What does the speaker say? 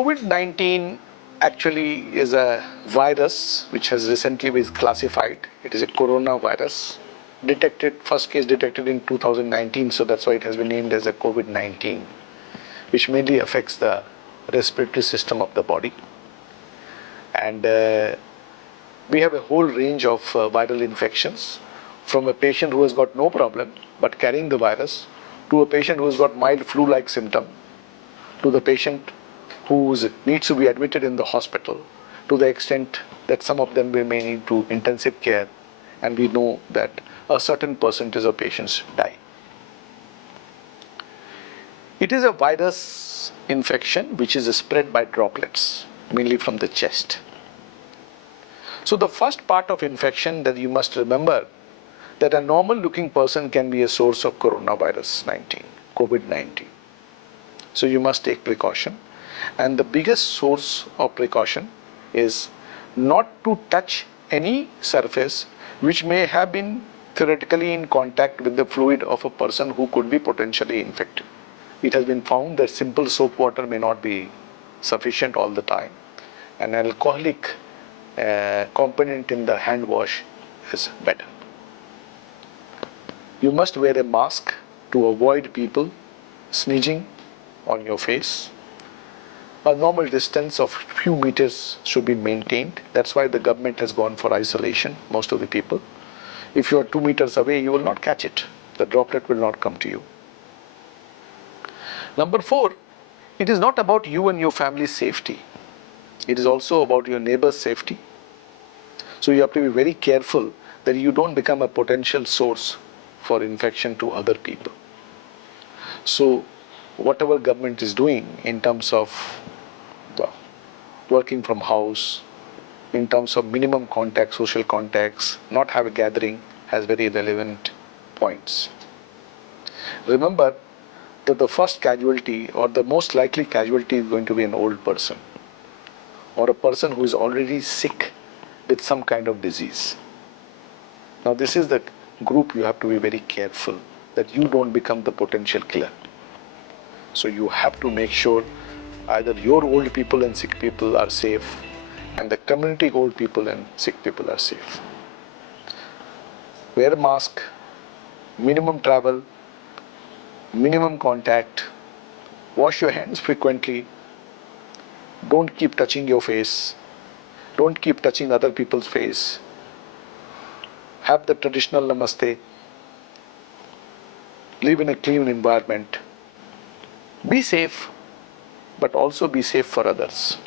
COVID-19 actually is a virus which has recently been classified. It is a coronavirus. First case detected in 2019, so that's why it has been named as a COVID-19, which mainly affects the respiratory system of the body. And we have a whole range of viral infections, from a patient who has got no problem but carrying the virus, to a patient who has got mild flu-like symptom, to the patient who needs to be admitted in the hospital, to the extent that some of them may need to intensive care, and we know that a certain percentage of patients die. It is a virus infection which is spread by droplets, mainly from the chest. So the first part of infection that you must remember, that a normal looking person can be a source of coronavirus 19, COVID-19. So you must take precaution. And the biggest source of precaution is not to touch any surface which may have been theoretically in contact with the fluid of a person who could be potentially infected. It has been found that simple soap water may not be sufficient all the time. An alcoholic component in the hand wash is better. You must wear a mask to avoid people sneezing on your face. A normal distance of few meters should be maintained. That's why the government has gone for isolation, most of the people. If you are 2 meters away, you will not catch it. The droplet will not come to you. Number 4, it is not about you and your family's safety. It is also about your neighbor's safety. So you have to be very careful that you don't become a potential source for infection to other people. So whatever government is doing in terms of working from house, in terms of minimum contact, social contacts, not have a gathering, has very relevant points. Remember that the first casualty, or the most likely casualty, is going to be an old person or a person who is already sick with some kind of disease. Now this is the group you have to be very careful that you don't become the potential killer. So you have to make sure either your old people and sick people are safe, and the community old people and sick people are safe. Wear a mask, minimum travel, minimum contact, wash your hands frequently, don't keep touching your face, don't keep touching other people's face, have the traditional namaste, live in a clean environment, be safe, but also be safe for others.